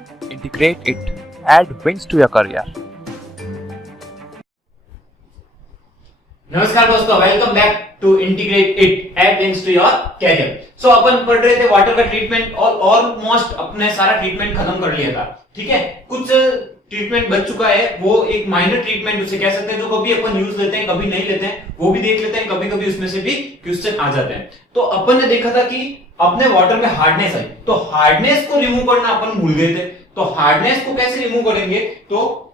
Integrate it. Add wings to your career. नमस्कार दोस्तों, welcome back to integrate it add wings to your career. So अपन पढ़ रहे थे वाटर का ट्रीटमेंट और ऑलमोस्ट अपने सारा ट्रीटमेंट खत्म कर लिया था। ठीक है, कुछ ट्रीटमेंट बच चुका है, वो एक माइनर ट्रीटमेंट उसे कह सकते हैं, जो कभी अपन यूज लेते हैं कभी नहीं लेते हैं, वो भी देख लेते हैं, कभी कभी उसमें से भी क्वेश्चन आ जाते हैं। तो अपन ने देखा था कि अपने वाटर में हार्डनेस आई, तो हार्डनेस को रिमूव करना अपन भूल गए थे। तो हार्डनेस को कैसे रिमूव करेंगे, तो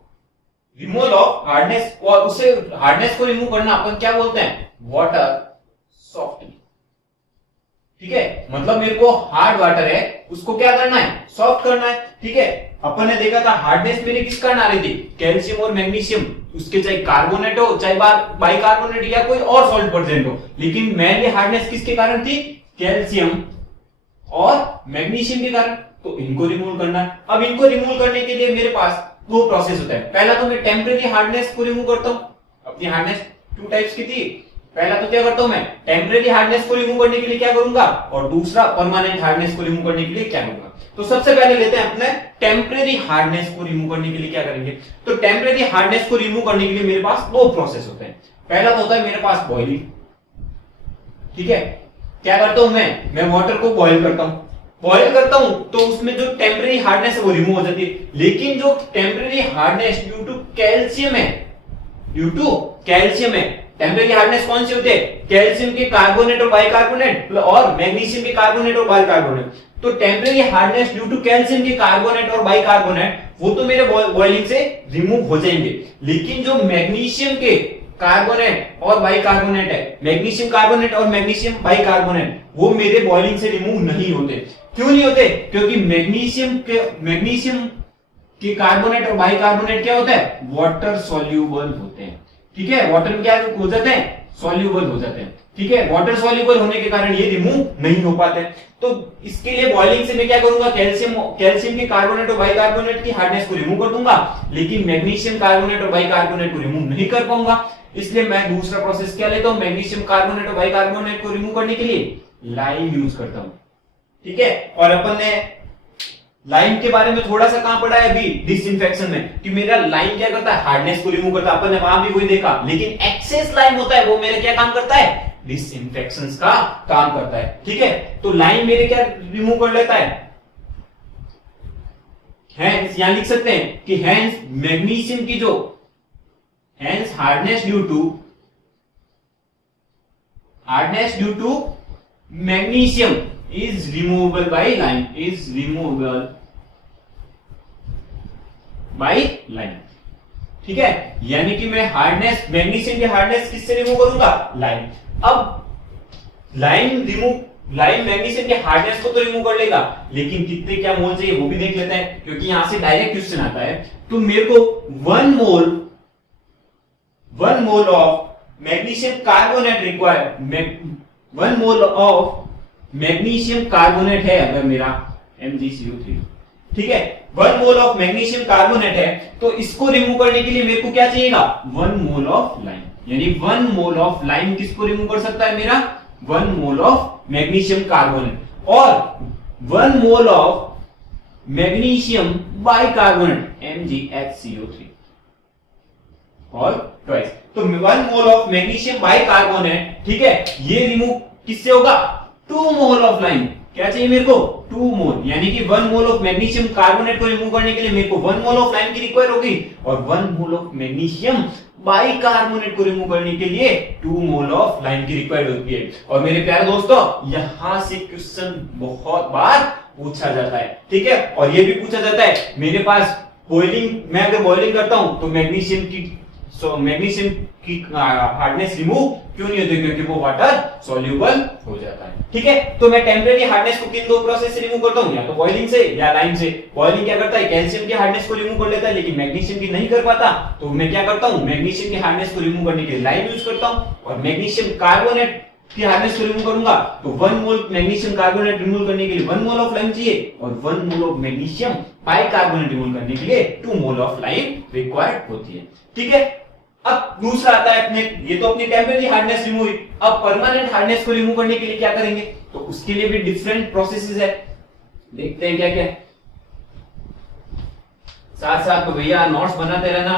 रिमूवल ऑफ हार्डनेस, और उसे हार्डनेस को रिमूव करना अपन क्या बोलते हैं, वाटर सॉफ्टनिंग। ठीक है, मतलब मेरे को हार्ड वाटर है उसको क्या करना है, सॉफ्ट करना है। ठीक है, अपन ने देखा था हार्डनेस मेरे किस कारण आ रही थी, कैल्शियम और मैग्नीशियम, उसके चाहे कार्बोनेट हो चाहे बाइकार्बोनेट या कोई और सॉल्ट प्रेजेंट हो, लेकिन मेनली हार्डनेस किसके कारण थी, कैल्शियम और मैग्नीशियम के कारण। तो इनको रिमूव करना है। अब इनको रिमूव करने के लिए मेरे पास दो प्रोसेस होता है। पहला तो मैं टेम्परेरी हार्डनेस को रिमूव करता हूं। अपनी हार्डनेस टू टाइप्स की थी। पहला तो क्या करता हूं मैं, टेम्परेरी हार्डनेस को रिमूव करने के लिए क्या करूंगा, और दूसरा परमानेंट हार्डनेस को रिमूव करने के लिए क्या करूंगा। तो सबसे पहले लेते हैं अपने टेम्परेरी हार्डनेस को रिमूव करने के लिए क्या करेंगे। तो टेम्परेरी हार्डनेस को रिमूव करने के लिए मेरे पास दो प्रोसेस होते हैं। पहला तो होता है मेरे पास बॉइलिंग। ठीक है, क्या करता हूं मैं वाटर को बॉइल करता हूं। बॉइल करता हूं तो उसमें जो टेम्परेरी हार्डनेस है वो रिमूव हो जाती है, लेकिन जो temporary hardness due to calcium है, टेम्परेरी हार्डनेस कौन सी होती है, कैल्शियम के कार्बोनेट और बाइकार्बोनेट और मैग्नीशियम के कार्बोनेट और बाइकार्बोनेट। तो temporary hardness due to calcium के कार्बोनेट और बाइकार्बोनेट वो तो मेरे बॉइलिंग से रिमूव हो जाएंगे, लेकिन जो मैग्नीशियम के कार्बोनेट और बाइकार्बोनेट है, मैग्नीशियम कार्बोनेट और मैग्नीशियम बाइकार्बोनेट, वो मेरे बॉइलिंग से रिमूव नहीं होते। क्यों नहीं होते, क्योंकि मैग्नीशियम के कार्बोनेट और बाइकार्बोनेट क्या होता है, वाटर सॉल्यूबल होते हैं। ठीक है, वाटर में क्या हो जाते हैं, सॉल्यूबल हो जाते हैं। ठीक है, वाटर सॉल्यूबल होने के कारण ये रिमूव नहीं हो पाते। तो इसके लिए बॉइलिंग से मैं क्या करूंगा, कैल्शियम के कार्बोनेट और बाइकार्बोनेट की हार्डनेस को रिमूव कर दूंगा, लेकिन मैग्नीशियम कार्बोनेट और बाइकार्बोनेट को रिमूव नहीं कर पाऊंगा। इसलिए मैं दूसरा प्रोसेस क्या लेता हूं, मैग्नीशियम कार्बोनेट और बाइकार्बोनेट को रिमूव करने के लिए लाइम यूज करता हूं। ठीक है, और अपन ने लाइम के बारे में थोड़ा सा कहां पढ़ा है अभी, डिसइंफेक्शन में, कि मेरा लाइम क्या करता है, हार्डनेस को रिमूव करता है। अपन ने वहां भी वही देखा, लेकिन एक्सेस लाइम होता है वो मेरा क्या काम करता है, डिसइंफेक्शन का काम करता है। ठीक है, तो लाइम मेरे क्या रिमूव कर लेता है, हेंस यहां लिख सकते हैं कि हेंस मैग्नीशियम की जो hence hardness due to magnesium is removable by lime, ठीक है, यानी कि मैं हार्डनेस, मैग्नीशियम की हार्डनेस किससे रिमूव करूंगा, लाइम। अब लाइम मैग्नीशियम की हार्डनेस को तो रिमूव कर लेगा, लेकिन कितने क्या मोल चाहिए वो भी देख लेते हैं, क्योंकि यहां से डायरेक्ट क्वेश्चन आता है। तो मेरे को 1 mole of magnesium carbonate required, 1 mole of magnesium carbonate है अगर मेरा MgCO3, ठीक है, 1 मोल ऑफ मैग्नीशियम कार्बोनेट है, तो इसको रिमूव करने के लिए मेरे को क्या चाहिएगा, 1 मोल ऑफ लाइम। यानी 1 मोल ऑफ लाइम किसको रिमूव कर सकता है, मेरा 1 मोल ऑफ मैग्नीशियम कार्बोनेट, और 1 mole of magnesium bicarbonate MgHCO3 और ट्वाइस। तो 1 मोल ऑफ मैग्नीशियम बाइकार्बोनेट, ठीक है, ये रिमूव किससे होगा, 2 मोल ऑफ लाइम। क्या चाहिए मेरे को, 2 मोल, यानी कि 1 मोल ऑफ मैग्नीशियम कार्बोनेट को रिमूव करने के लिए मेरे को 1 मोल ऑफ लाइम की रिक्वायर होगी, और 1 मोल ऑफ मैग्नीशियम बाइकार्बोनेट को रिमूव करने के लिए 2 मोल ऑफ लाइम की रिक्वायर होती है। और मेरे प्यारे दोस्तों, यहां से क्वेश्चन बहुत बार पूछा जाता है। ठीक है, और ये भी पूछा जाता है मेरे पास बॉइलिंग, मैं अगर बॉइलिंग करता हूं तो मैग्नीशियम की हार्डनेस रिमूव क्यों नहीं होती, क्योंकि वो वाटर सॉल्यूबल हो जाता है। ठीक है, तो मैं टेम्परेरी हार्डनेस को किन दो प्रोसेस से रिमूव करता हूं, या तो बॉइलिंग से या लाइम से। बॉइलिंग क्या करता है, कैल्शियम की हार्डनेस को रिमूव कर लेता है, लेकिन मैग्नीशियम की नहीं कर पाता, तो मैं क्या करता हूं, मैग्नीशियम की हार्डनेस को रिमूव करने के लिए लाइम यूज करता हूं, और मैग्नीशियम कार्बोनेट की हार्डनेस को रिमूव करूंगा तो 1 मोल मैग्नीशियम कार्बोनेट रिमूव करने के लिए 1 मोल ऑफ लाइम चाहिए, और 1 mole of magnesium bicarbonate remove करने के लिए 2 मोल ऑफ लाइम रिक्वायर्ड होती है। ठीक है, अब दूसरा आता है अपने, ये तो अपनी टेम्परेरी हार्डनेस रिमूव हुई। अब परमानेंट हार्डनेस को रिमूव करने के लिए क्या करेंगे, तो उसके लिए भी डिफरेंट प्रोसेसेस है, देखते हैं क्या क्या। साथ साथ में भैया नोट्स बनाते रहना,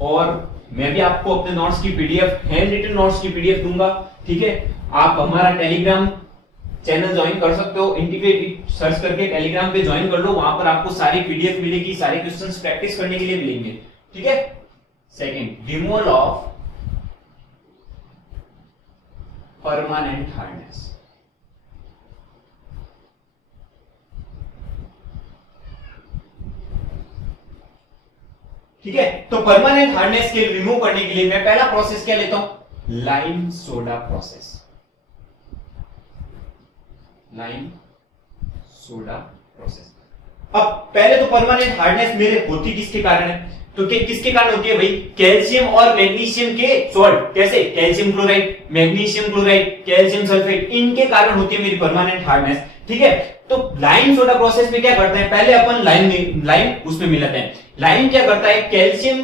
और मैं भी आपको अपने नोट्स की पीडीएफ, हैंड रिटन नोट्स की पीडीएफ दूंगा, ठीक है। आप हमारा टेलीग्राम चैनल ज्वाइन कर सकते हो, इंटीग्रेट सर्च करके टेलीग्राम पे ज्वाइन कर लो, वहां पर आपको सारी पीडीएफ मिलेगी, सारे क्वेश्चंस प्रैक्टिस करने के लिए मिलेंगे, ठीक है। Second, removal of permanent hardness. ठीक है, तो परमानेंट हार्डनेस के रिमूव करने के लिए मैं पहला प्रोसेस क्या लेता हूं, lime soda process. Lime soda process. अब पहले तो परमानेंट हार्डनेस मेरे होती किसके कारण है, तो किसके कारण होती है भाई, कैल्शियम और मैग्नीशियम के सॉल्ट, कैसे, calcium chloride, magnesium chloride, calcium sulphate, इनके कारण होती है मेरी परमानेंट हार्डनेस, ठीक है। तो लाइम सोडा प्रोसेस में क्या करते हैं, पहले अपन लाइम उसमें मिलाते हैं। लाइम क्या करता है, कैल्शियम,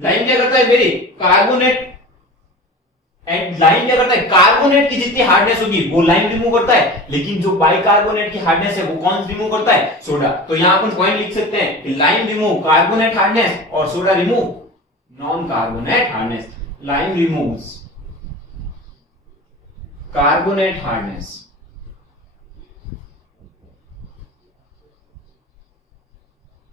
लाइम क्या करता है मेरी कार्बोनेट, एंड लाइम क्या करता है, कार्बोनेट की जितनी हार्डनेस होगी वो लाइम रिमूव करता है, लेकिन जो बाइकार्बोनेट की हार्डनेस है वो कौन रिमूव करता है, सोडा। तो यहां अपन पॉइंट लिख सकते हैं कि लाइम रिमूव कार्बोनेट हार्डनेस और soda remove non carbonate hardness. Lime removes carbonate hardness,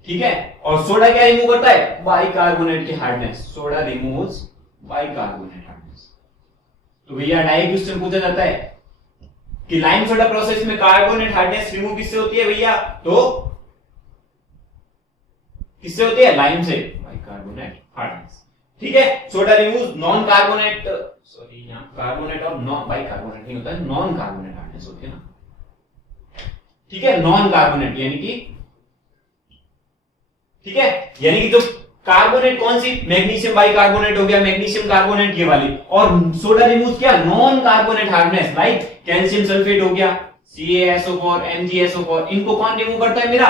ठीक है, और सोडा क्या रिमूव करता है, बाइकार्बोनेट की hardness. Soda removes bicarbonate hardness. तो भैया डायरेक्ट क्वेश्चन पूछा जाता है कि लाइम सोडा प्रोसेस में कार्बोनेट हार्डनेस रिमूव किससे होती है भैया, तो किससे होती है, लाइम से, बाइकार्बोनेट हार्डनेस, ठीक है। Soda removes non carbonate, sorry यहां कार्बोनेट और नॉन बाइकार्बोनेट नहीं होता है, नॉन कार्बोनेट हार्डनेस होती है ना, ठीक है, नॉन कार्बोनेट यानी कि, ठीक है, यानी कि जो कार्बोनेट कौन सी, मैग्नीशियम बाइकार्बोनेट हो गया, मैग्नीशियम कार्बोनेट ये वाली, और सोडा रिमूव्स क्या, non carbonate hardness, like calcium sulphate हो गया, CaSO4, MgSO4, इनको कौन रिमूव करता है मेरा,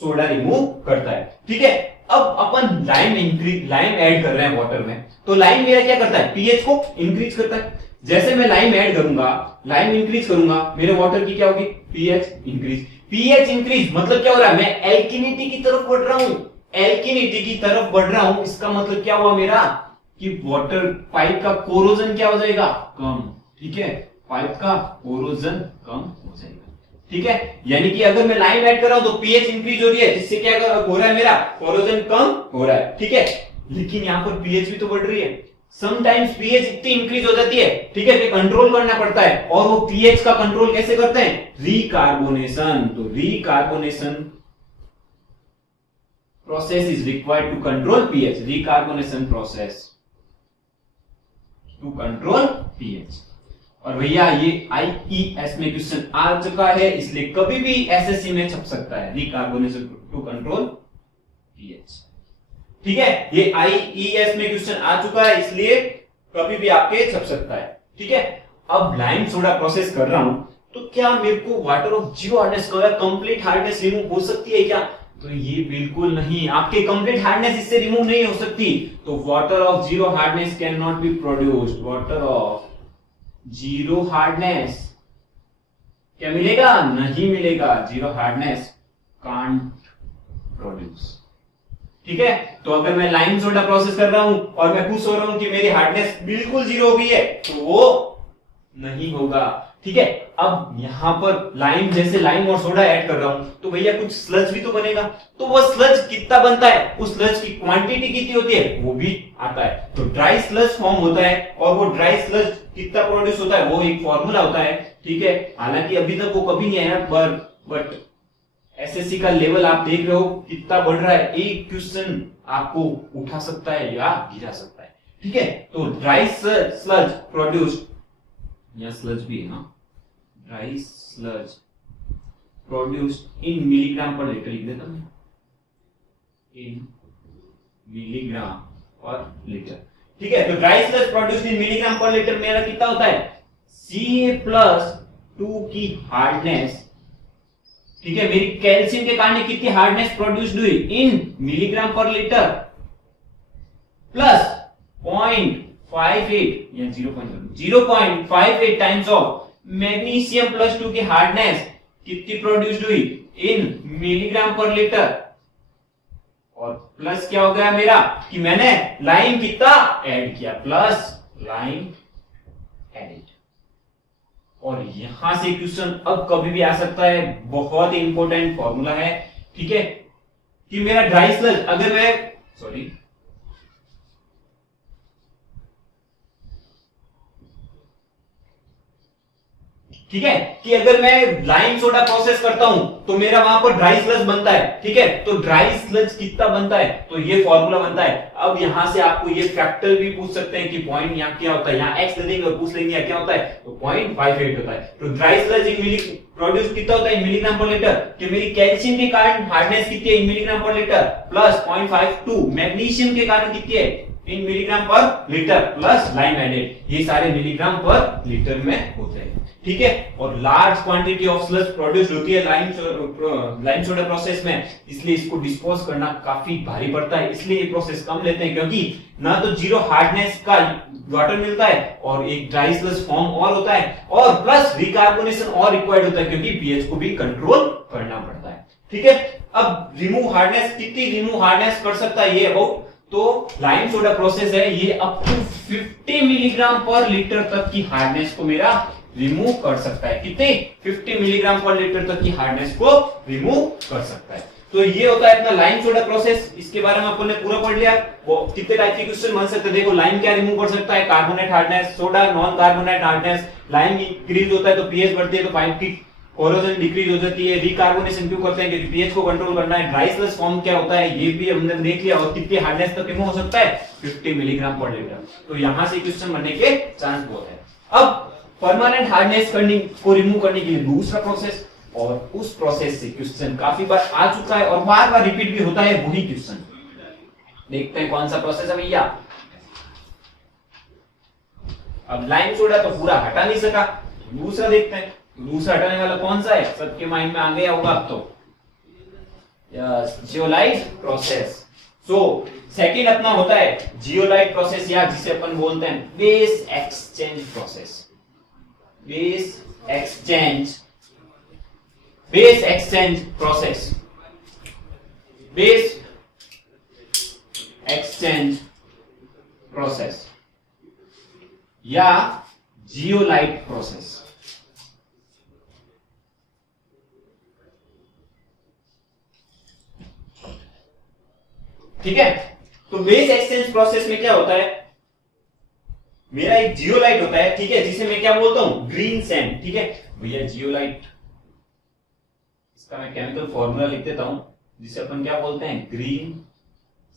सोडा रिमूव करता है, ठीक है। अब अपन लाइम ऐड कर रहे हैं वाटर में, तो लाइम मेरा क्या करता है, पीएच को इंक्रीज करता है। जैसे मैं लाइम ऐड करूंगा, लाइम इंक्रीज करूंगा, मेरे वाटर की क्या होगी, पीएच इंक्रीज। पीएच इंक्रीज मतलब क्या हो रहा है, मैं एल्किनिटी की तरफ बढ़ रहा हूं, एल्किनिटी की तरफ बढ़ रहा हूं, इसका मतलब क्या हुआ मेरा, कि वाटर पाइप का कोरोजन क्या हो जाएगा, कम, ठीक है, पाइप का कोरोजन कम हो जाएगा, ठीक है। यानी कि अगर मैं लाइम ऐड कर रहा हूं तो पीएच इंक्रीज हो रही है, जिससे क्या हो रहा है, मेरा कोरोजन कम हो रहा है, ठीक है। लेकिन यहां पर पीएच भी तो बढ़ रही है, समटाइम्स पीएच इतनी इंक्रीज हो जाती है, ठीक है, कंट्रोल करना पड़ता है, और वो पीएच का कंट्रोल कैसे करते हैं, रीकार्बोनेशन। तो रीकार्बोनेशन process is required to control pH, recarbonation process to control pH। और भैया ये IES में क्वेश्चन आ चुका है, इसलिए कभी भी एसएससी में छप सकता है, रिकार्बोनेशन टू कंट्रोल pH, ठीक है। ये IES में क्वेश्चन आ चुका है, इसलिए कभी भी आपके छप सकता है, ठीक है। अब लाइम सोडा प्रोसेस कर रहा हूं, तो क्या मेरे को वाटर ऑफ जीरो हार्डनेस का कंप्लीट हार्डनेस रिमूव हो सकती है क्या, तो ये बिल्कुल नहीं, आपके कंप्लीट हार्डनेस इससे रिमूव नहीं हो सकती। तो water of zero hardness can not be produced, water of zero hardness क्या मिलेगा, नहीं मिलेगा, जीरो हार्डनेस कांट प्रोड्यूस, ठीक है। तो अगर मैं लाइम सोडा प्रोसेस कर रहा हूं और मैं खुश हो रहा हूं कि मेरी हार्डनेस बिल्कुल जीरो हो गई है, तो वो नहीं होगा, ठीक है। अब यहां पर लाइम, जैसे लाइम और सोडा ऐड कर रहा हूं, तो भैया कुछ स्लज भी तो बनेगा, तो वो स्लज कितना बनता है, उस स्लज की क्वांटिटी कितनी होती है, वो भी आता है। तो ड्राई स्लज फॉर्म होता है, और वो ड्राई स्लज कितना प्रोड्यूस होता है, वो एक फॉर्मूला होता है, ठीक है। हालांकि अभी तक वो कभी नहीं आया, बट एसएससी का लेवल आप देख रहे हो कितना बढ़ रहा है, एक क्वेश्चन आपको उठा सकता है या गिरा सकता है, ठीक है। तो ड्राई स्लज प्रोड्यूस्ड, या स्लज भी है ना, dry sludge produced in milligram पर लीटर, लिख देता हूं, इन मिलीग्राम पर लीटर, ठीक है। तो dry sludge produced in milligram पर लीटर मेरा कितना होता है, Ca+2 की हार्डनेस, ठीक है। मेरी कैल्शियम के कारण कितनी हार्डनेस प्रोड्यूस्ड हुई इन मिलीग्राम पर लीटर, प्लस 0.58 या 0.58 टाइम्स ऑफ मैग्नीशियम +2 की हार्डनेस कितनी प्रोड्यूस्ड हुई इन मिलीग्राम पर लीटर, और प्लस क्या हो गया मेरा कि मैंने लाइन कितना ऐड किया, प्लस लाइन एडिड। और यहां से क्वेश्चन अब कभी भी आ सकता है, बहुत ही इंपॉर्टेंट फॉर्मूला है, ठीक है, कि मेरा ड्राई स्लज अगर मैं सॉरी ठीक है, कि अगर मैं लाइम सोडा प्रोसेस करता हूं तो मेरा वहां पर ड्राई स्लज बनता है, ठीक है, तो ड्राई स्लज कितना बनता है, तो ये फॉर्मूला बनता है। अब यहां से आपको ये फैक्टर भी पूछ सकते हैं कि पॉइंट यहां क्या होता है, यहां एक्स दे देंगे और पूछ लेंगे क्या होता है, तो 0.58 होता है। तो ड्राई स्लज इन मिली प्रोड्यूस कितना होता है मिलीग्राम पर लीटर, कि मेरी कैल्शियम के कारण हार्डनेस कितनी है इन मिलीग्राम पर लीटर, प्लस 0.52 मैग्नीशियम के कारण कितनी है इन मिलीग्राम पर लीटर, प्लस लाइम एडेड, ये सारे मिलीग्राम पर लीटर में होते हैं, ठीक है। और large quantity of sludge produce होती है लाइम सोडा प्रोसेस में, इसलिए इसको डिस्पोज करना काफी भारी पड़ता है, इसलिए ये प्रोसेस कम लेते हैं, क्योंकि ना तो जीरो हार्डनेस का वाटर मिलता है और एक ड्राई स्लज फॉर्म और होता है, और प्लस रिकार्बोनेशन और रिक्वायर्ड होता है क्योंकि पीएच को भी कंट्रोल करना पड़ता है, ठीक है। अब रिमूव हार्डनेस कितनी रिमूव हार्डनेस कर सकता है ये अबाउट, तो लाइम सोडा प्रोसेस है ये अप टू 50 मिलीग्राम पर लीटर तक की हार्डनेस को मेरा रिमूव कर सकता है, कितने 50 मिलीग्राम पर लीटर तक की हार्डनेस को रिमूव कर सकता है। तो ये होता है अपना लाइम सोडा प्रोसेस, इसके बारे में अपन ने पूरा पढ़ लिया। वो कितने टाइप के क्वेश्चन बन सकते हैं, देखो लाइम क्या रिमूव कर सकता है, carbonate hardness, soda non carbonate hardness, lime increase होता है तो पीएच बढ़ती है तो पाइप की कोरोजन डिक्रीज हो जाती है, रिकार्बोनेशन क्यों करते हैं क्योंकि पीएच को कंट्रोल करना है, ड्राई स्लज फॉर्म क्या होता है ये भी हमने देख लिया, और कितनी हार्डनेस तक रिमूव हो सकता है 50 मिलीग्राम पर लीटर। तो यहां से क्वेश्चन बनने के चांस बहुत है। अब परमानेंट हार्डनेस को रिमूव करने के लिए दूसरा प्रोसेस, और उस प्रोसेस से क्वेश्चन काफी बार आ चुका है और बार बार रिपीट भी होता है वही क्वेश्चन, देखते हैं कौन सा प्रोसेस है भैया। अब लाइम सोडा तो पूरा हटा नहीं सका, दूसरा देखते हैं, दूसरा हटाने वाला कौन सा है, सबके माइंड में आ गया होगा अब तो, yes zeolite process. So second अपना होता है जियोलाइट प्रोसेस, या जिसे अपन बोलते हैं base exchange process. Base exchange process, base exchange process या जियोलाइट प्रोसेस। ठीक है, तो बेस एक्सचेंज प्रोसेस में क्या होता है, मेरा एक जियोलाइट होता है, ठीक है, जिसे मैं क्या बोलता हूं ग्रीन सैंड, ठीक है भैया जियोलाइट, इसका मैं केमिकल फॉर्मूला लिख देता हूं, जिसे अपन क्या बोलते हैं ग्रीन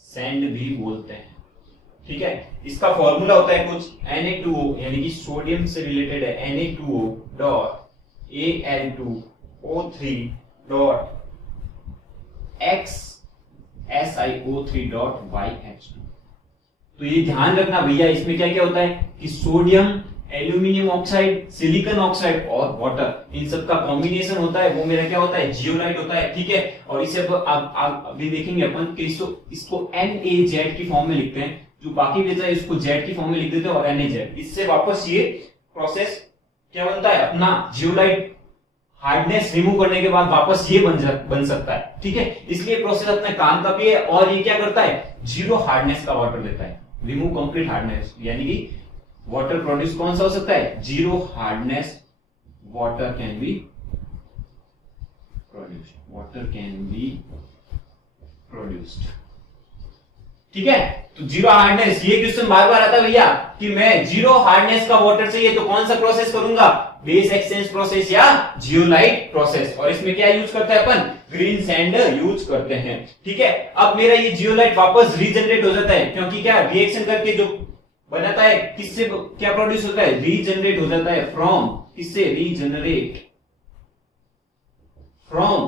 सैंड भी बोलते हैं, ठीक है। इसका फॉर्मूला होता है कुछ Na2O, यानी कि सोडियम से रिलेटेड है, Na2O dot Al2O3 dot X SiO3.YH2। तो ये ध्यान रखना भैया, इसमें क्या क्या होता है कि sodium, aluminium oxide, silicon oxide और वाटर, इन सब का कॉम्बिनेशन होता है, वो मेरा क्या होता है जियोलाइट होता है, ठीक है। और इसे अभी देखेंगे अपन कि इसको NaZ की फॉर्म में लिखते हैं, जो बाकी बचा है इसको Z की फॉर्म में लिख देते हैं और NaZ, इससे वापस ये प्रोसेस क्या बनता है अपना जियोलाइट हार्डनेस रिमूव करने के बाद वापस ये बन सकता है, ठीक है। इसलिए प्रोसेस अपने काम का भी है, और ये क्या करता है जीरो हार्डनेस का वाटर लेता है, रिमूव कंप्लीट हार्डनेस, यानी कि वाटर प्रोड्यूस कौन सा हो सकता है, zero hardness water can be produced, ठीक है। तो जीरो हार्डनेस, ये क्वेश्चन बार बार आता है भैया कि मैं जीरो हार्डनेस का वाटर चाहिए तो कौन सा प्रोसेस करूंगा, बेस एक्सचेंज प्रोसेस या जियोलाइट प्रोसेस, और इसमें क्या यूज करते हैं अपन ग्रीन सैंड यूज करते हैं, ठीक है। अब मेरा ये जियोलाइट वापस रीजनरेट हो जाता है, क्योंकि क्या रिएक्शन करके जो बनाता है किससे क्या प्रोड्यूस होता है, रीजनरेट हो जाता है फ्रॉम, किससे रीजनरेट फ्रॉम,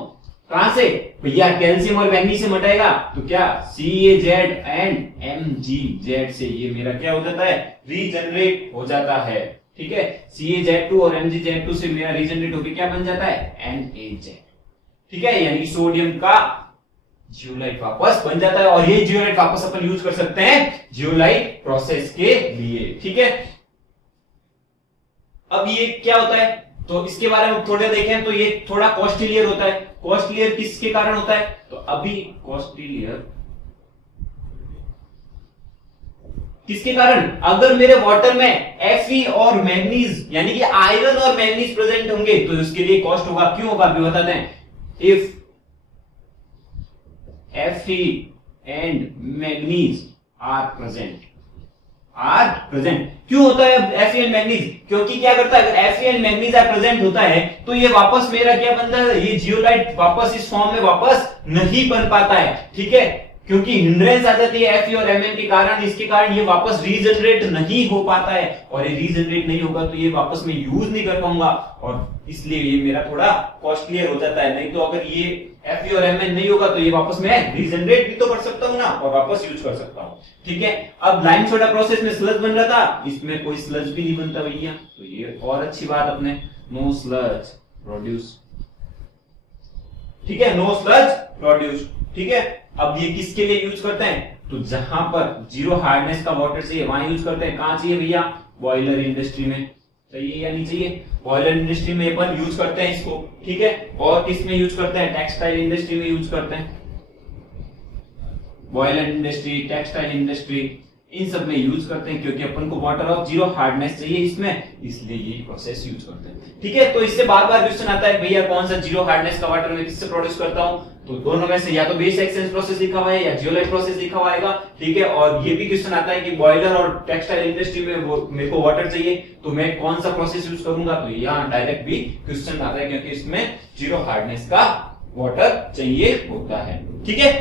कहां से भैया कैल्शियम और मैग्नीशियम हटाएगा तो क्या CaZ एंड MgZ से ये मेरा क्या हो जाता है रीजनरेट हो जाता है, ठीक है। CaZ2 और MgZ2 से मेरा रीजनरेट होकर क्या बन जाता है NaZ, ठीक है, यानी सोडियम का जियोलाइट वापस बन जाता है, और ये जियोलाइट वापस अपन यूज कर सकते हैं जियोलाइट प्रोसेस के लिए, ठीक है। अब ये क्या होता है, तो इसके बारे में थोड़ा देखें तो ये थोड़ा कॉस्टलियर होता है। कॉस्टलियर किसके कारण होता है, तो अभी कॉस्टलियर किसके कारण? अगर मेरे वाटर में Fe और मैग्नीज यानी कि आयरन और मैग्नीज प्रेजेंट होंगे तो उसके लिए कॉस्ट होगा। क्यों होगा अभी बताते हैं। If Fe and manganese are present, क्यों होता है Fe एंड मैग्नीज? क्योंकि क्या करता है, अगर Fe and manganese are present होता है तो ये वापस मेरा क्या बनता है, ये जियोलाइट वापस इस फॉर्म में वापस नहीं बन पाता है। ठीक है, क्योंकि हिंड्रेंस आ जाती है Fe और Mn के कारण, इसके कारण ये वापस रीजनरेट नहीं हो पाता है, और ये रीजनरेट नहीं होगा तो ये वापस मैं यूज नहीं कर पाऊंगा, और इसलिए ये मेरा थोड़ा कॉस्टलियर हो जाता है। नहीं तो अगर ये Fe और Mn नहीं होगा तो ये वापस मैं रीजनरेट भी तो कर सकता हूं ना, और वापस यूज कर सकता हूं। ठीक है, अब लाइम सोडा प्रोसेस में स्लज बन रहा था, इसमें कोई स्लज भी नहीं बनता भैया, तो ये और अच्छी बात अपने नो स्लज प्रोड्यूस। ठीक है, नो स्लज प्रोड्यूस। ठीक है, अब ये किसके लिए यूज करते हैं, तो जहां पर जीरो हार्डनेस का वाटर चाहिए वहां यूज करते हैं। कहां चाहिए भैया, बॉयलर इंडस्ट्री में। चाहिए या नहीं चाहिए, बॉयलर इंडस्ट्री में अपन यूज करते हैं इसको। ठीक है, और किस में यूज करते हैं, टेक्सटाइल इंडस्ट्री में यूज करते हैं। बॉयलर इंडस्ट्री, टेक्सटाइल इंडस्ट्री, इन सब में यूज करते हैं, क्योंकि अपन को वाटर ऑफ जीरो हार्डनेस चाहिए इसमें, इसलिए ये प्रोसेस यूज करते हैं। ठीक है, तो इससे बार बार क्वेश्चन आता है भैया कौन सा जीरो हार्डनेस का वाटर मैं किससे प्रोड्यूस करता हूं, तो दोनों में से या तो बेस एक्सचेंज प्रोसेस लिखा हुआ है या जियोलाइट प्रोसेस लिखा हुआ आएगा। ठीक है, और ये भी क्वेश्चन आता है कि बॉयलर और टेक्सटाइल इंडस्ट्री में मेरे को वाटर चाहिए तो मैं कौन सा प्रोसेस यूज करूंगा, तो यहाँ डायरेक्ट भी क्वेश्चन आता है, क्योंकि इसमें जीरो हार्डनेस का वाटर चाहिए होता है। ठीक है,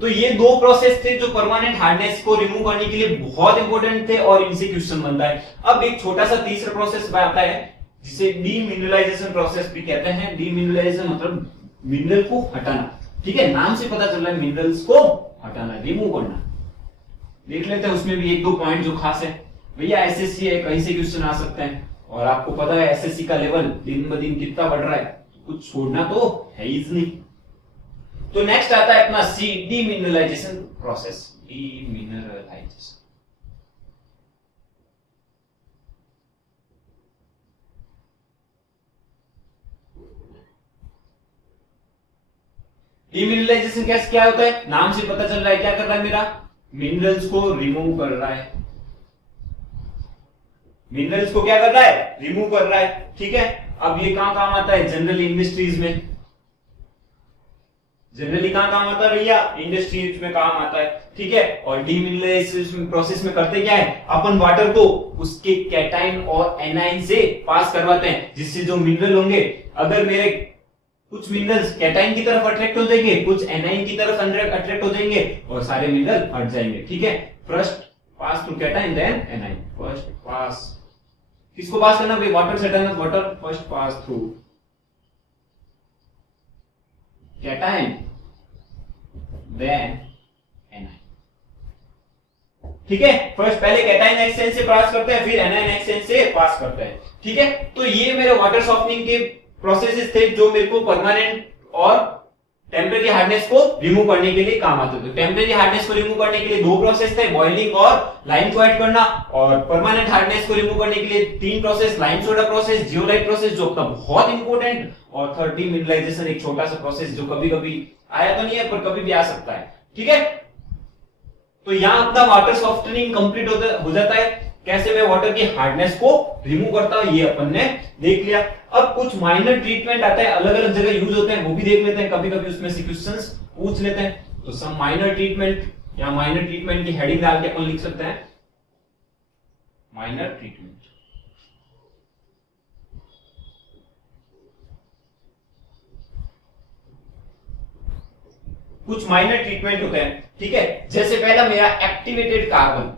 तो ये दो प्रोसेस थे जो परमानेंट हार्डनेस को रिमूव करने के लिए बहुत इंपॉर्टेंट थे, और इनसे क्वेश्चन बनता है। अब एक छोटा सा तीसरा प्रोसेस आता है जिसे डीमिनरलाइजेशन प्रोसेस भी कहते हैं। डीमिनरलाइजेशन मतलब मिनरल को हटाना। ठीक है, नाम से पता चल रहा है मिनरल्स को हटाना, रिमूव करना। देख लेते हैं उसमें भी एक दो पॉइंट जो खास है। भैया एसएससी है, कहीं से क्वेश्चन आ सकते हैं, और आपको पता है एसएससी का लेवल दिन ब दिन कितना बढ़ रहा है, कुछ छोड़ना तो है ही नहीं। तो नेक्स्ट आता है अपना सी, डीमिनरलाइजेशन प्रोसेस। डीमिनरलाइजेशन, डीमिनरलाइजेशन कैसे क्या होता है, नाम से पता चल रहा है क्या कर रहा है, मेरा मिनरल्स को रिमूव कर रहा है। मिनरल्स को क्या कर रहा है, रिमूव कर रहा है। ठीक है, अब ये कहां काम आता है, जनरली इंडस्ट्रीज में। जनरली कहां काम आता है भैया, इंडस्ट्रीज में काम आता है। ठीक है, और डीमिनरलाइजेशन प्रोसेस में करते क्या है, अपन वाटर को उसके कैटाइन और एनाइन से पास करवाते हैं, जिससे जो मिनरल होंगे, अगर मेरे कुछ मिनरल्स कैटाइन की तरफ अट्रैक्ट हो जाएंगे, कुछ एनाइन की तरफ अट्रैक्ट हो जाएंगे, और सारे मिनरल हट जाएंगे। ठीक है, first pass through cation then anion. First pass, किसको पास करना भाई, वाटर से हटाना, water first pass through cation then anion. ठीक है, फर्स्ट पहले कैटाइन एक्सचेंज से पास करते हैं, फिर एनाइन एक्सचेंज से पास करते हैं। ठीक है, तो ये मेरे वाटर सॉफ्टनिंग के प्रोसेसेस थे जो मेरे को परमानेंट और टेम्परेरी हार्डनेस को रिमूव करने के लिए काम आते थे। टेम्परेरी हार्डनेस को रिमूव करने के लिए दो प्रोसेस थे, बॉइलिंग और लाइम को ऐड करना, और परमानेंट हार्डनेस को रिमूव करने के लिए तीन process, lime soda process, zeolite process जो का बहुत इंपॉर्टेंट, और थर्ड डीमिनरलाइजेशन एक छोटा सा प्रोसेस जो कभी कभी आया तो नहीं है पर कभी भी आ सकता है। ठीक है, तो यहां अपना वाटर सॉफ्टनिंग कंप्लीट हो जाता है। कैसे मैं वाटर की हार्डनेस को रिमूव करता हूं ये अपन ने देख लिया। अब कुछ माइनर ट्रीटमेंट आता है, अलग अलग जगह यूज होते हैं, वो भी देख लेते हैं, कभी कभी उसमें से क्वेश्चंस पूछ लेते हैं। तो सम माइनर ट्रीटमेंट, या माइनर ट्रीटमेंट की हेडिंग डाल के अपन लिख सकते हैं माइनर ट्रीटमेंट। कुछ माइनर ट्रीटमेंट होते हैं। ठीक है, जैसे पहला मेरा एक्टिवेटेड कार्बन,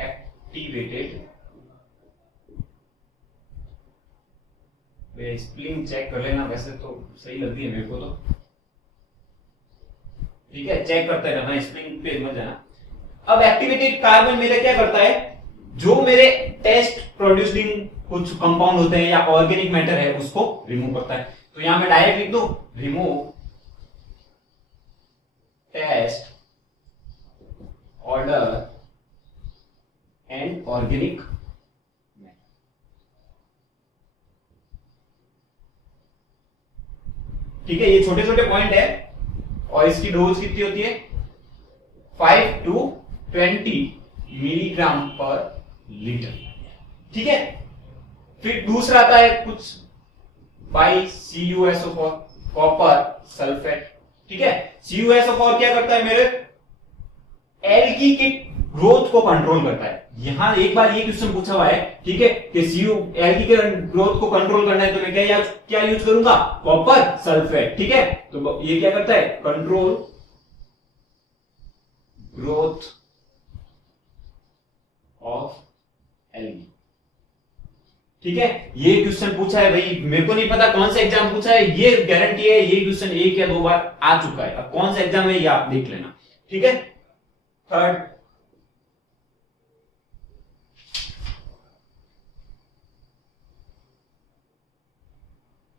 एक्टिवेटेड, स्प्लिंग चेक कर लेना, वैसे तो सही लग रही है मेरे को तो। ठीक है, चेक करते रहना, स्प्लिंग पे मत जाना। अब एक्टिवेटेड कार्बन मेरा क्या करता है, जो मेरे टेस्ट प्रोड्यूसिंग कुछ कंपाउंड होते हैं या ऑर्गेनिक मैटर है उसको रिमूव करता है। तो यहां मैं डायरेक्ट लिख दूं, remove taste odour and organic. ठीक है, ये छोटे छोटे पॉइंट है, और इसकी डोज कितनी होती है 5 to 20 मिलीग्राम पर लीटर। ठीक है, फिर दूसरा आता है कुछ बाई CuSO4 कॉपर सल्फेट। ठीक है, CuSO4 क्या करता है मेरे एल्गी के ग्रोथ को कंट्रोल करता है। यहां एक बार ये क्वेश्चन पूछा हुआ है, ठीक है, कि एल्गी के ग्रोथ को कंट्रोल करना है तो मैं क्या यूज करूंगा, कॉपर सल्फेट। ठीक है, तो ये क्या करता है, कंट्रोल ग्रोथ ऑफ एल्गी। ठीक है, ये क्वेश्चन पूछा है भाई, मेरे को नहीं पता कौन सा एग्जाम पूछा है, ये गारंटी है ये क्वेश्चन 1 या 2 बार आ चुका है। अब कौन सा एग्जाम है ये आप देख लेना। ठीक है, थर्ड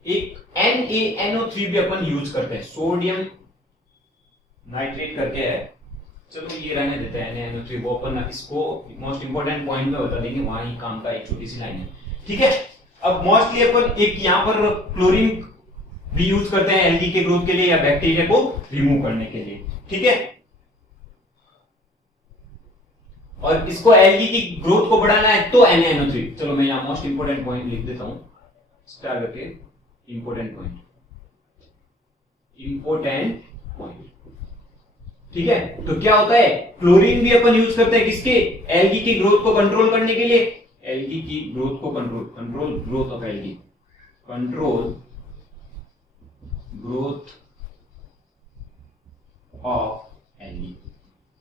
एक NaNO3 भी अपन यूज करते हैं, सोडियम नाइट्रेट करके है। चलो ये रहने देते हैं NaNO3, वो अपन इसको मोस्ट इंपोर्टेंट पॉइंट में बता देंगे, वहां ही काम का एक छोटी सी लाइन है। ठीक है, अब मोस्टली अपन एक यहां पर क्लोरीन भी यूज करते हैं एल्गी के ग्रोथ के लिए या बैक्टीरिया को रिमूव करने के लिए। ठीक है, और इसको एल्गी की ग्रोथ को बढ़ाना है तो NaNO3। चलो मैं यहां मोस्ट इंपोर्टेंट पॉइंट लिख देता हूं, स्टार करके इंपोर्टेंट पॉइंट। ठीक है, तो क्या होता है, क्लोरीन भी अपन यूज करते हैं किसके, एल्गी की ग्रोथ को कंट्रोल करने के लिए, एल्गी की ग्रोथ को control growth of algae, control growth of algae.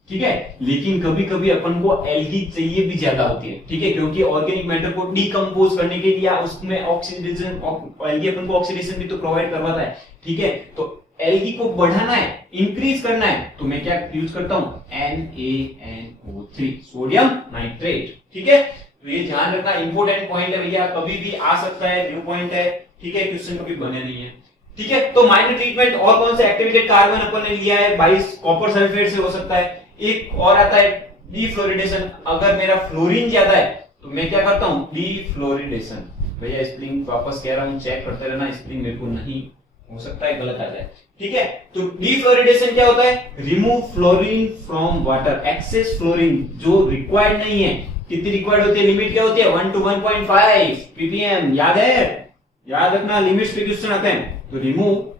ठीक है, लेकिन कभी कभी अपन को एल्गी चाहिए भी ज्यादा होती है। ठीक है, क्योंकि ऑर्गेनिक मैटर को डिकम्पोज करने के लिए उसमें ऑक्सीडेशन, एल्गी अपन को ऑक्सीडेशन भी तो प्रोवाइड करवाता है। ठीक है, तो एल्गी को बढ़ाना है, इंक्रीज करना है, तो मैं क्या यूज करता हूं, NaNO3 सोडियम नाइट्रेट। ठीक है, तो ये ध्यान रखना, इंपोर्टेंट पॉइंट है भैया, कभी भी आ सकता है, न्यू पॉइंट है। ठीक है, क्वेश्चन कभी बने नहीं है। ठीक है, तो माइनर ट्रीटमेंट और कौन से एक्टिवेटेड कार्बन अपन ने लिया है, 22 कॉपर सल्फेट से हो सकता है। एक और आता है डीफ्लोरिडेशन, अगर मेरा फ्लोरीन ज्यादा है तो मैं क्या करता हूं, डीफ्लोरिडेशन। भैया स्प्रिंग वापस कह रहा हूं, चेक करते रहना, स्प्रिंग मेरे को नहीं हो सकता है गलत आ जाए। ठीक है, तो डीफ्लोरिडेशन क्या होता है, remove fluorine from water, excess fluorine जो रिक्वायर्ड नहीं है। कितनी रिक्वायर्ड होती है, लिमिट क्या होती है, 1 to 1.5 ppm, याद है, याद रखना, लिमिट्स पे क्वेश्चन आते हैं। तो remove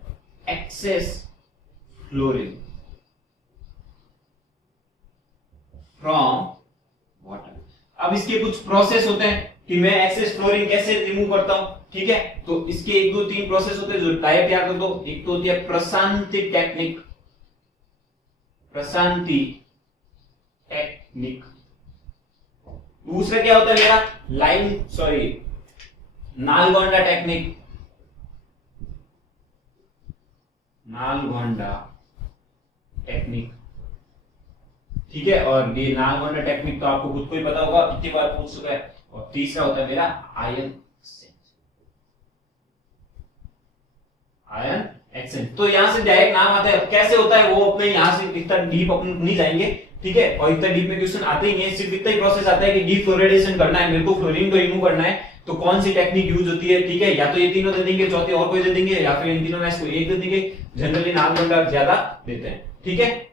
excess fluorine from water. अब इसके कुछ प्रोसेस होते हैं कि मैं एक्सेस फ्लोरीन कैसे रिमूव करता हूं। ठीक है, तो इसके 1 2 3 प्रोसेस होते हैं जो टाइप याद कर दो। एक तो होती है प्रशांति टेक्निक, प्रशांति टेक्निक। दूसरा क्या होता है मेरा, नालगोंडा टेक्निक, नालगोंडा टेक्निक। ठीक है, और ये नालगोंडा टेक्निक तो आपको खुद को ही पता होगा, कितनी बार पूछ चुका है। और तीसरा होता है मेरा आयन एक्सचेंज। तो यहां से डायरेक्ट नाम आता है, कैसे होता है वो अपने यहां से इतना डीप अपन नहीं जाएंगे। ठीक है, और इतना डीप में क्वेश्चन आते ही नहीं, सिर्फ इतना ही प्रोसेस आता है कि डीफ्लोरिडेशन करना है, मेरे को फ्लोरीन को रिमूव करना है, तो कौन सी टेक्निक यूज होती है। ठीक है, या तो ये तीनों दे देंगे, चौथे और कोई दे देंगे, या फिर इन तीनों में इसको एक दे देंगे, जनरली नालगोंडा ज्यादा देते हैं। ठीक है,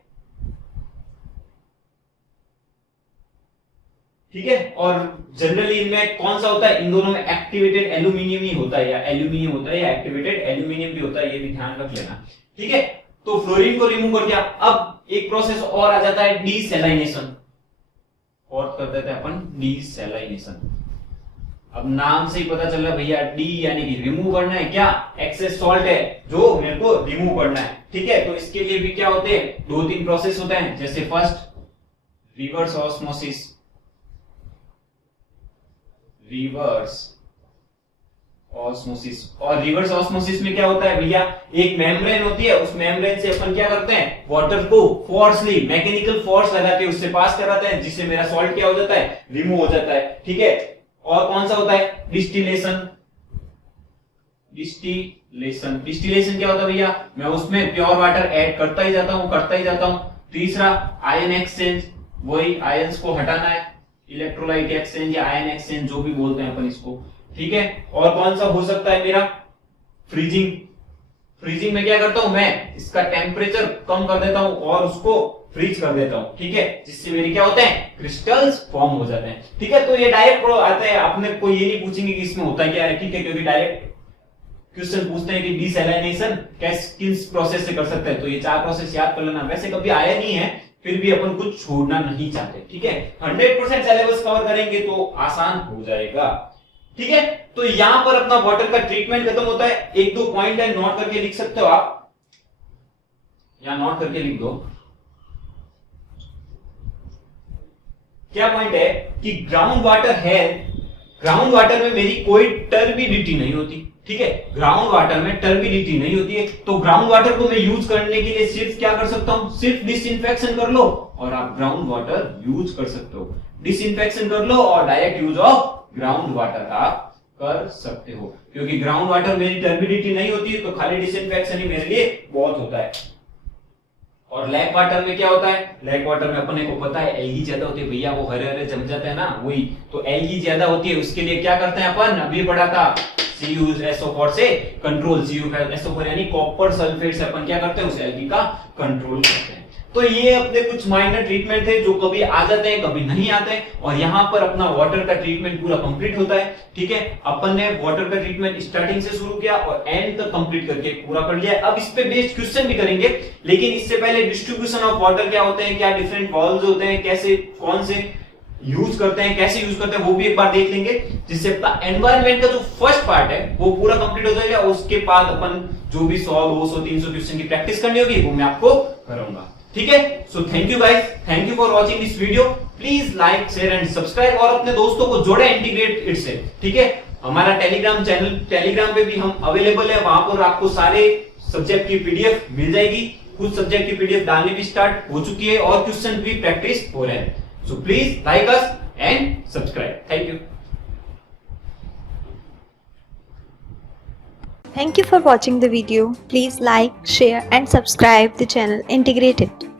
ठीक है, और जनरली इनमें कौन सा होता है, इन दोनों में एक्टिवेटेड एल्यूमिनियम ही होता है, या एल्यूमिनियम होता है, या एक्टिवेटेड एल्यूमिनियम भी होता है, ये भी ध्यान रख लेना। ठीक है, तो फ्लोरीन को रिमूव कर दिया। अब एक प्रोसेस और आ जाता है डीसैलाइनेशन, और कर देते हैं अपन डीसैलाइनेशन। अब नाम से ही पता चल रहा है भैया, डी यानी कि रिमूव करना है, क्या एक्सेस सॉल्ट है जो मेरे को रिमूव करना है। ठीक है, तो इसके लिए भी क्या होते हैं, 2 3 प्रोसेस होते हैं। जैसे first reverse osmosis, reverse osmosis. और रिवर्स ऑस्मोसिस में क्या होता है भैया, एक मेम्ब्रेन होती है, उस मेम्ब्रेन से अपन क्या करते हैं, वाटर को फोर्सली मैकेनिकल फोर्स लगा के उससे पास कराते हैं, जिससे मेरा सॉल्ट क्या हो जाता है, रिमूव हो जाता है। ठीक है, और कौन सा होता है, डिस्टिलेशन। डिस्टिलेशन क्या होता है भैया, मैं उसमें प्योर वाटर ऐड करता ही जाता हूं। तीसरा आयन एक्सचेंज, वही आयंस को हटाना है, इलेक्ट्रोलाइट एक्सचेंज या आयन एक्सचेंज जो भी बोलते हैं अपन इसको। ठीक है, और कौन सा हो सकता है मेरा, फ्रीजिंग। फ्रीजिंग में क्या करता हूं मैं, इसका टेम्परेचर कम कर देता हूं और उसको फ्रीज कर देता हूं, ठीक है, जिससे मेरे क्या होते हैं, क्रिस्टल्स फॉर्म हो जाते हैं, ठीक है। तो ये डायरेक्ट आता है, आपने कोई ये नहीं पूछेंगे कि इसमें होता क्या है, ठीक है, क्योंकि डायरेक्ट क्वेश्चन पूछते हैं कि डीसैलिनेशन किस प्रोसेस से कर सकते हैं, तो ये 4 प्रोसेस याद कर लेना। वैसे कभी आया नहीं है, फिर भी अपन कुछ छोड़ना नहीं चाहते, ठीक है। 100% सिलेबस कवर करेंगे तो आसान हो जाएगा, ठीक है। तो यहां पर अपना वाटर का ट्रीटमेंट खत्म होता है। 1-2 पॉइंट है, नोट करके लिख सकते हो आप, यहां नोट करके लिख दो। क्या पॉइंट है कि ग्राउंड वाटर है, ग्राउंड वाटर में मेरी कोई टर्बिडिटी नहीं होती, ठीक है, ग्राउंड वाटर में टर्बिडिटी नहीं होती है, तो ग्राउंड वाटर को मैं यूज करने के लिए सिर्फ क्या कर सकता हूं, सिर्फ डिसइंफेक्शन कर लो और आप ग्राउंड वाटर यूज कर सकते हो। डिसइंफेक्शन कर लो और direct use of ground water आप कर सकते हो, क्योंकि ग्राउंड वाटर मेरी टर्बिडिटी नहीं होती है, तो खाली डिसइंफेक्शन ही मेरे लिए बहुत होता है। और लैक वाटर में क्या होता है, लैक वाटर में अपने को पता है एल्गी ज्यादा होती है भैया, वो हरे हरे जम जाते हैं ना, वही तो एल्गी ज्यादा होती है, उसके लिए क्या करते हैं अपन, अभी पढ़ा था CuSO4 से कंट्रोल, CuSO4 यानी कॉपर सल्फेट से अपन क्या करते हैं, उस एल्गी का कंट्रोल करते हैं। तो ये अपने कुछ माइनर ट्रीटमेंट थे जो कभी आ जाते हैं कभी नहीं आते हैं, और यहाँ पर अपना वाटर का ट्रीटमेंट पूरा कंप्लीट होता है, ठीक है। अपन ने वाटर का ट्रीटमेंट स्टार्टिंग से शुरू किया और एंड तक कंप्लीट करके पूरा कर लिया। अब इस पे बेस्ड क्वेश्चन भी करेंगे, लेकिन इससे पहले डिस्ट्रीब्यूशन ऑफ वाटर क्या होते हैं, क्या डिफरेंट वॉल्व्स होते हैं, कैसे कौन से यूज करते हैं, कैसे यूज करते हैं, वो भी एक बार देख लेंगे, जिससे अपना एनवायरनमेंट का जो फर्स्ट पार्ट है वो पूरा कंप्लीट हो जाएगा। उसके बाद अपन जो भी 100-200-300 क्वेश्चन की प्रैक्टिस करनी होगी वो मैं आपको कराऊंगा, ठीक है। So thank you guys, thank you for watching this video. Please like, share and subscribe और अपने दोस्तों को जोड़े इंटीग्रेट इट से, ठीक है। हमारा टेलीग्राम चैनल, टेलीग्राम पे भी हम अवेलेबल है, वहां पर आपको सारे सब्जेक्ट की पीडीएफ मिल जाएगी। कुछ सब्जेक्ट की पीडीएफ डालनी भी स्टार्ट हो चुकी है और क्वेश्चन भी प्रैक्टिस हो रहे हैं। So please like us and subscribe. Thank you. Thank you for watching the video. Please like, share and subscribe the channel Integrated.